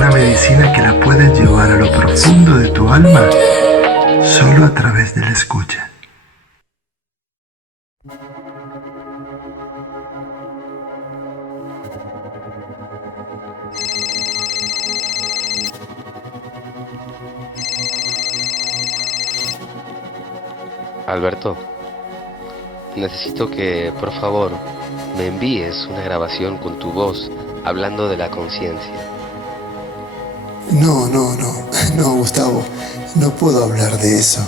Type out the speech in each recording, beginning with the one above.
Una medicina que la puedes llevar a lo profundo de tu alma solo a través de la escucha. Alberto, necesito que, por favor, me envíes una grabación con tu voz hablando de la conciencia. No, Gustavo, no puedo hablar de eso.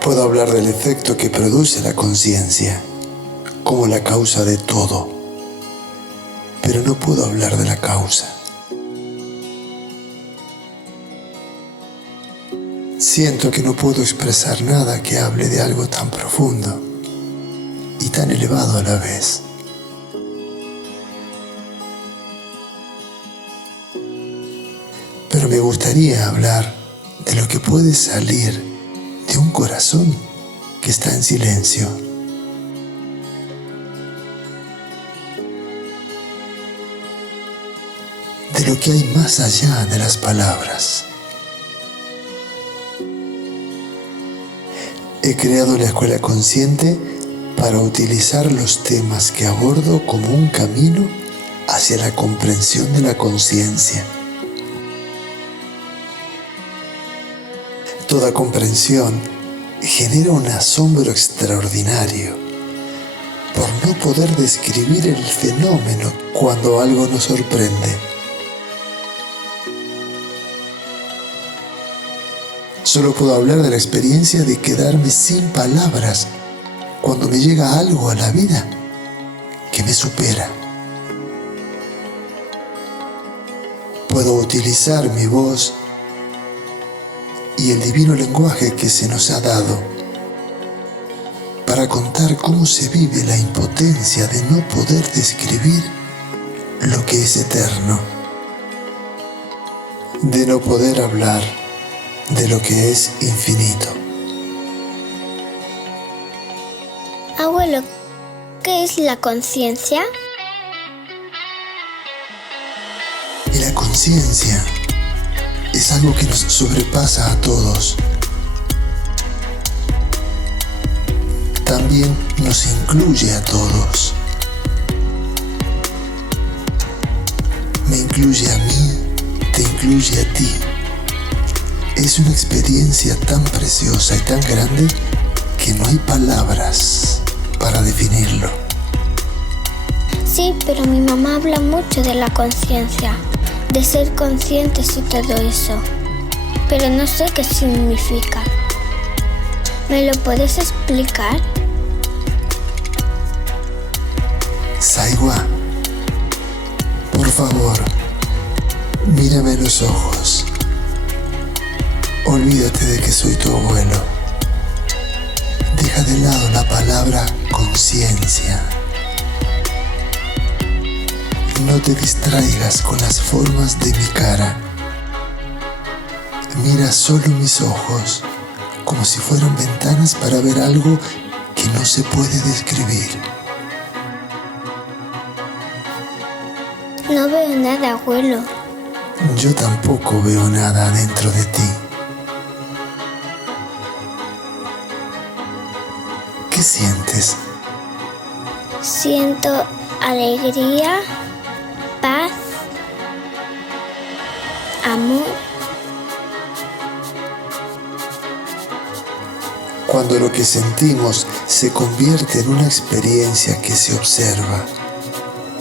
Puedo hablar del efecto que produce la conciencia, como la causa de todo, pero no puedo hablar de la causa. Siento que no puedo expresar nada que hable de algo tan profundo y tan elevado a la vez. Pero me gustaría hablar de lo que puede salir de un corazón que está en silencio. De lo que hay más allá de las palabras. He creado la Escuela Consciente para utilizar los temas que abordo como un camino hacia la comprensión de la conciencia. Toda comprensión genera un asombro extraordinario por no poder describir el fenómeno cuando algo nos sorprende. Solo puedo hablar de la experiencia de quedarme sin palabras cuando me llega algo a la vida que me supera. Puedo utilizar mi voz y el divino lenguaje que se nos ha dado para contar cómo se vive la impotencia de no poder describir lo que es eterno, de no poder hablar de lo que es infinito. Abuelo, ¿qué es la conciencia? Y la conciencia es algo que nos sobrepasa a todos. También nos incluye a todos. Me incluye a mí, te incluye a ti. Es una experiencia tan preciosa y tan grande que no hay palabras para definirlo. Sí, pero mi mamá habla mucho de la conciencia, de ser conscientes y todo eso. Pero no sé qué significa. ¿Me lo puedes explicar? Saiwa, por favor, mírame a los ojos. Olvídate de que soy tu abuelo. Deja de lado la palabra conciencia. No te distraigas con las formas de mi cara. Mira solo mis ojos, como si fueran ventanas para ver algo que no se puede describir. No veo nada, abuelo. Yo tampoco veo nada dentro de ti. ¿Qué sientes? Siento alegría, paz, amor. Cuando lo que sentimos se convierte en una experiencia que se observa,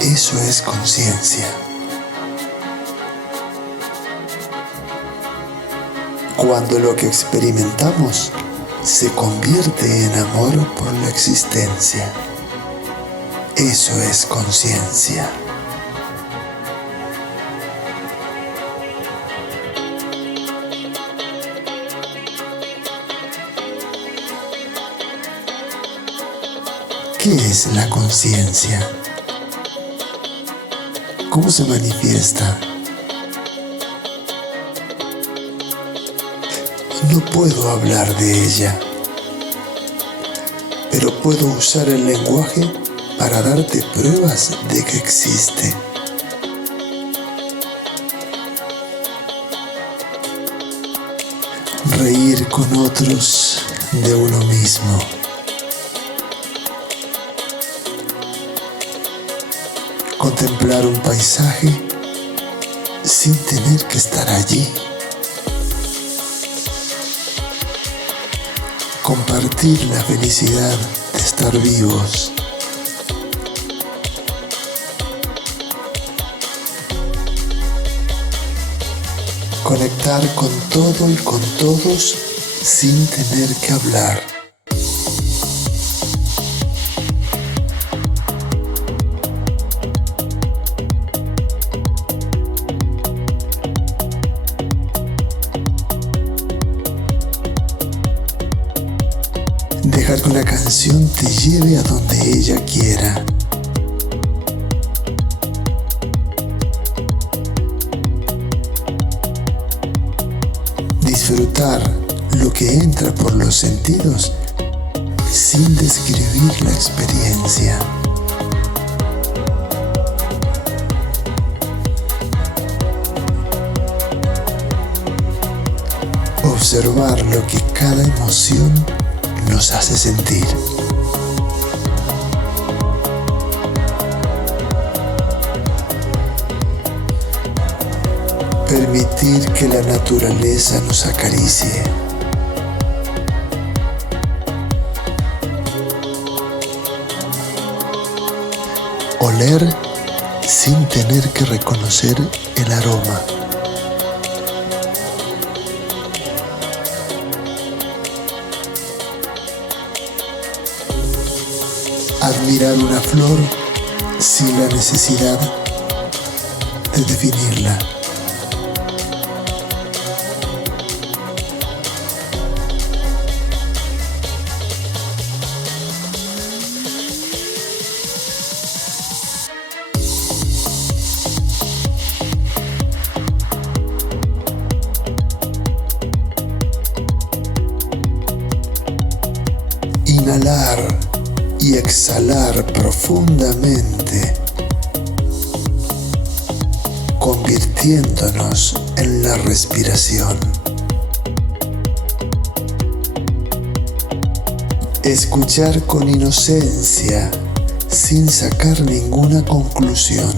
eso es conciencia. Cuando lo que experimentamos se convierte en amor por la existencia, eso es conciencia. ¿Qué es la conciencia? ¿Cómo se manifiesta? No puedo hablar de ella, pero puedo usar el lenguaje para darte pruebas de que existe. con otros de uno mismo. Contemplar un paisaje sin tener que estar allí. Compartir la felicidad de estar vivos. Conectar con todo y con todos sin tener que hablar. Dejar que una canción te lleve a donde ella quiera. Disfrutar lo que entra por los sentidos sin describir la experiencia. Observar lo que cada emoción nos hace sentir. Permitir que la naturaleza nos acaricie. Oler sin tener que reconocer el aroma. Admirar una flor sin la necesidad de definirla. Inhalar y exhalar profundamente, convirtiéndonos en la respiración. Escuchar con inocencia, sin sacar ninguna conclusión.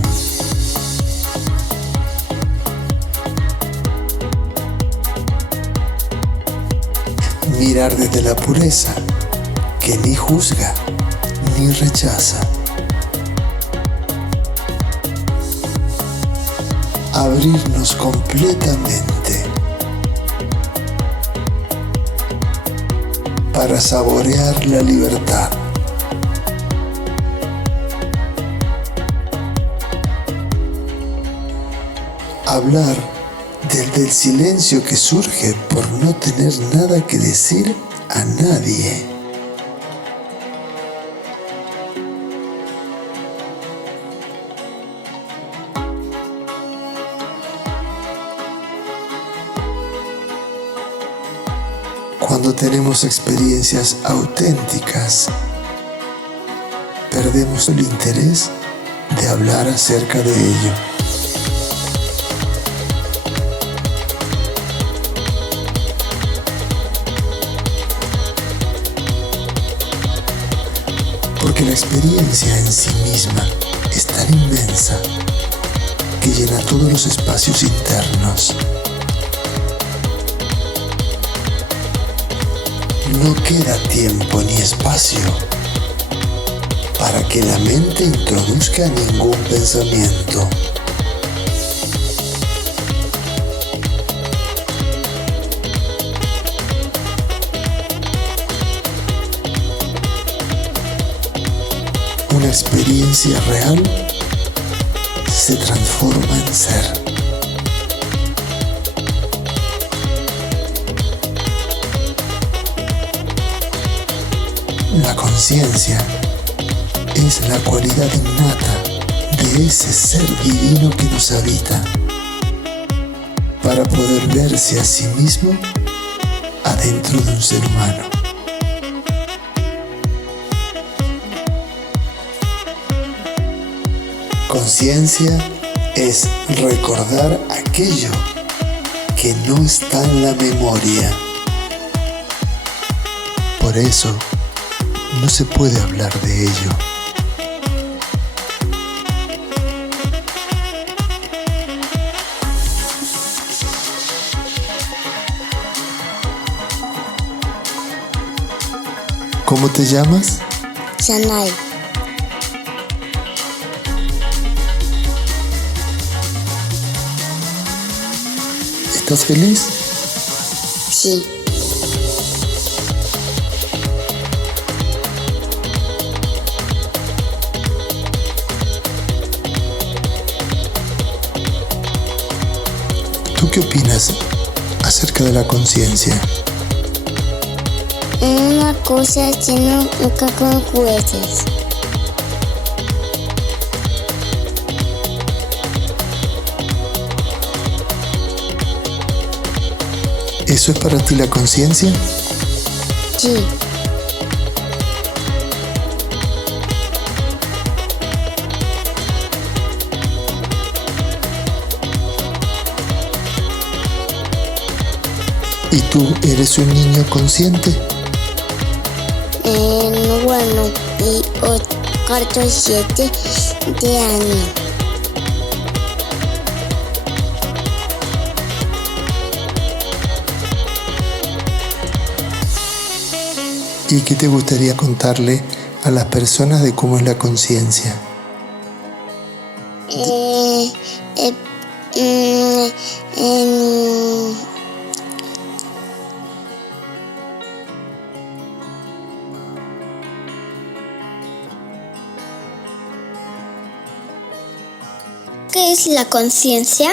Mirar desde la pureza, que ni juzga ni rechaza. Abrirnos completamente para saborear la libertad. Hablar desde el silencio que surge por no tener nada que decir a nadie. Cuando tenemos experiencias auténticas, perdemos el interés de hablar acerca de ello. Porque la experiencia en sí misma es tan inmensa que llena todos los espacios internos. No queda tiempo ni espacio para que la mente introduzca ningún pensamiento. Una experiencia real se transforma en ser. La conciencia es la cualidad innata de ese ser divino que nos habita, para poder verse a sí mismo adentro de un ser humano. Conciencia es recordar aquello que no está en la memoria, Por eso, no se puede hablar de ello. ¿Cómo te llamas? Sanay. ¿Estás feliz? Sí. ¿Tú qué opinas acerca de la conciencia? Una cosa que nunca con jueces. ¿Eso es para ti la conciencia? Sí. ¿Y tú eres un niño consciente? Bueno, y 7 de años. ¿Y qué te gustaría contarle a las personas de cómo es la conciencia? ¿Qué es la conciencia?